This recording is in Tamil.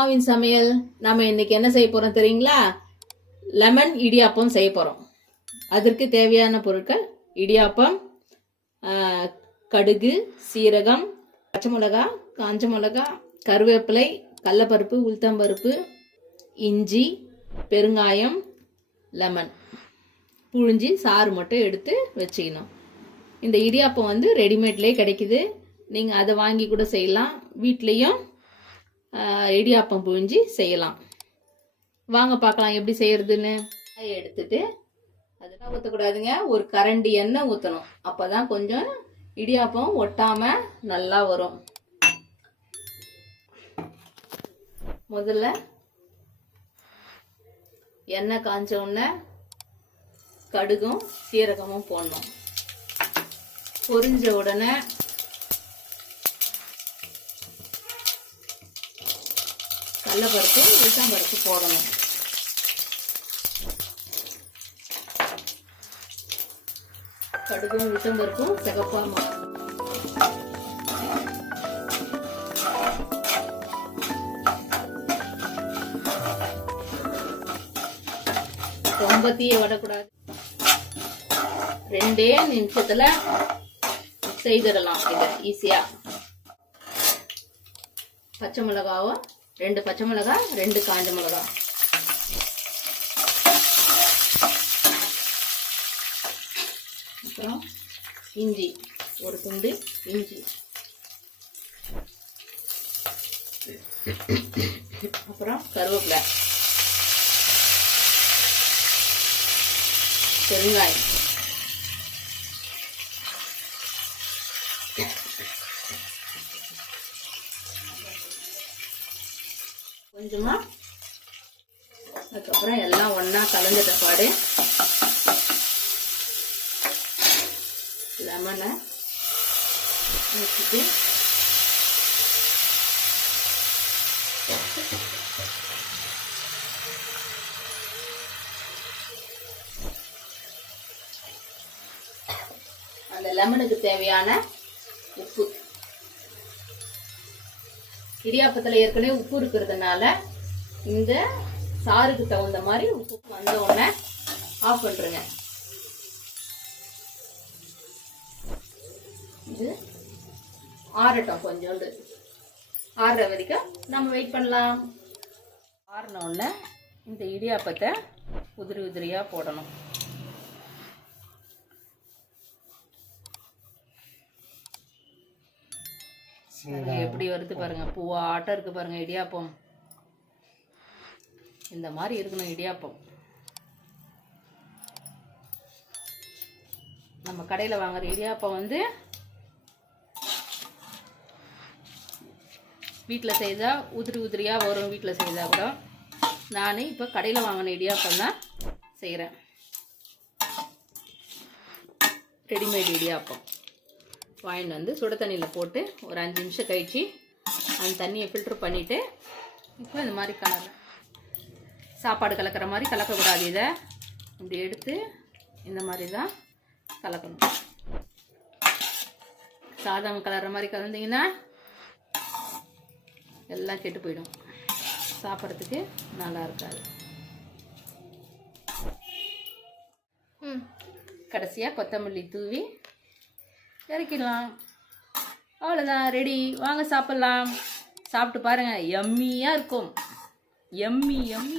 அம்மாவின் சமையல். நாம இன்னைக்கு என்ன செய்ய போறோம் தெரியுங்களா? லெமன் இடியாப்பம் செய்ய போறோம். அதற்கு தேவையான பொருட்கள்: இடியாப்பம், கடுகு, சீரகம், பச்சை மிளகா, காஞ்ச மிளகா, கருவேப்பிலை, கடலப்பருப்பு, உளுத்தம்பருப்பு, இஞ்சி, பெருங்காயம், லெமன் புழிஞ்சி சாறு மட்டும் எடுத்து வச்சுக்கணும். இந்த இடியாப்பம் வந்து ரெடிமேட்லேயே கிடைக்குது. நீங்கள் அதை வாங்கி கூட செய்யலாம். வீட்லேயும் இடியாப்பம் புழிஞ்சி செய்யலாம். வாங்க பார்க்கலாம் எப்படி செய்யறதுன்னு. எடுத்துட்டு அதெல்லாம் ஊற்றக்கூடாதுங்க. ஒரு கரண்டி எண்ணெய் ஊற்றணும். அப்போ தான் கொஞ்சம் இடியாப்பம் ஒட்டாமல் நல்லா வரும். முதல்ல எண்ணெய் காஞ்ச உடனே கடுகும் சீரகமும் போடணும். பொரிஞ்ச உடனே கடலப்பருப்பு, உளுத்தம்பருப்பு போடணும். கடுகும் உளுத்தம்பருப்பும் சிகப்பாக ரொம்ப தீய விடக்கூடாது. 2 நிமிஷத்துல செய்திடலாம். இது ஈஸியா. பச்சை மிளகாவும் 2 பச்சை மிளகா, 2 காஞ்ச மிளகா, அப்புறம் இஞ்சி, ஒரு துண்டு இஞ்சி, அப்புறம் கருவேப்பிலை, பெருங்காயம், கொஞ்சமா. அதுக்கப்புறம் எல்லாம் ஒண்ணா கலந்துட்ட பாடு லெமனை ஊற்றிட்டு அந்த லெமனுக்கு தேவையான உப்பு. இடியாப்பத்தில் ஏற்கனவே உப்பு இருக்கிறதுனால இந்த சாருக்கு தகுந்த மாதிரி உப்பு வந்த உடனே ஆஃப் பண்ணுறேங்க. இது ஆறட்டும். கொஞ்சோண்டு ஆறுற வரைக்கும் நம்ம வெயிட் பண்ணலாம். ஆறின உடனே இந்த இடியாப்பத்தை உதிரி உதிரியாக போடணும். எப்படி வருது பாருங்க. பூவாட்டம் இருக்கு பாருங்க இடியாப்பம். இந்த மாதிரி இருக்கணும் இடியாப்பம். நம்ம கடையில் வாங்குற இடியாப்பம் வந்து வீட்டில் செய்தா உதிரி உதிரியாக வரும். வீட்டில் செய்தா கூட நான் இப்போ கடையில் வாங்கின இடியாப்பம் தான் செய்கிறேன். ரெடிமேட் இடியாப்பம் வாங்கிட்டு வந்து சுட தண்ணியில் போட்டு ஒரு 5 நிமிஷம் கழித்து அந்த தண்ணியை ஃபில்ட்ரு பண்ணிவிட்டு இப்போ இந்த மாதிரி சாப்பாடு கலக்கிற மாதிரி கலக்கக்கூடாது. இதை இப்படி எடுத்து இந்த மாதிரி தான் கலக்கணும். சாதம் கலர்ற மாதிரி கலந்தீங்கன்னா எல்லாம் கெட்டு போயிடும். சாப்பிட்றதுக்கு நல்லா இருக்காது. கடைசியாக கொத்தமல்லி தூவி இறக்கிடலாம். அவ்வளோதான், ரெடி. வாங்க சாப்பிட்லாம். சாப்பிட்டு பாருங்கள், யம்மியாக இருக்கும். Yummy yummy.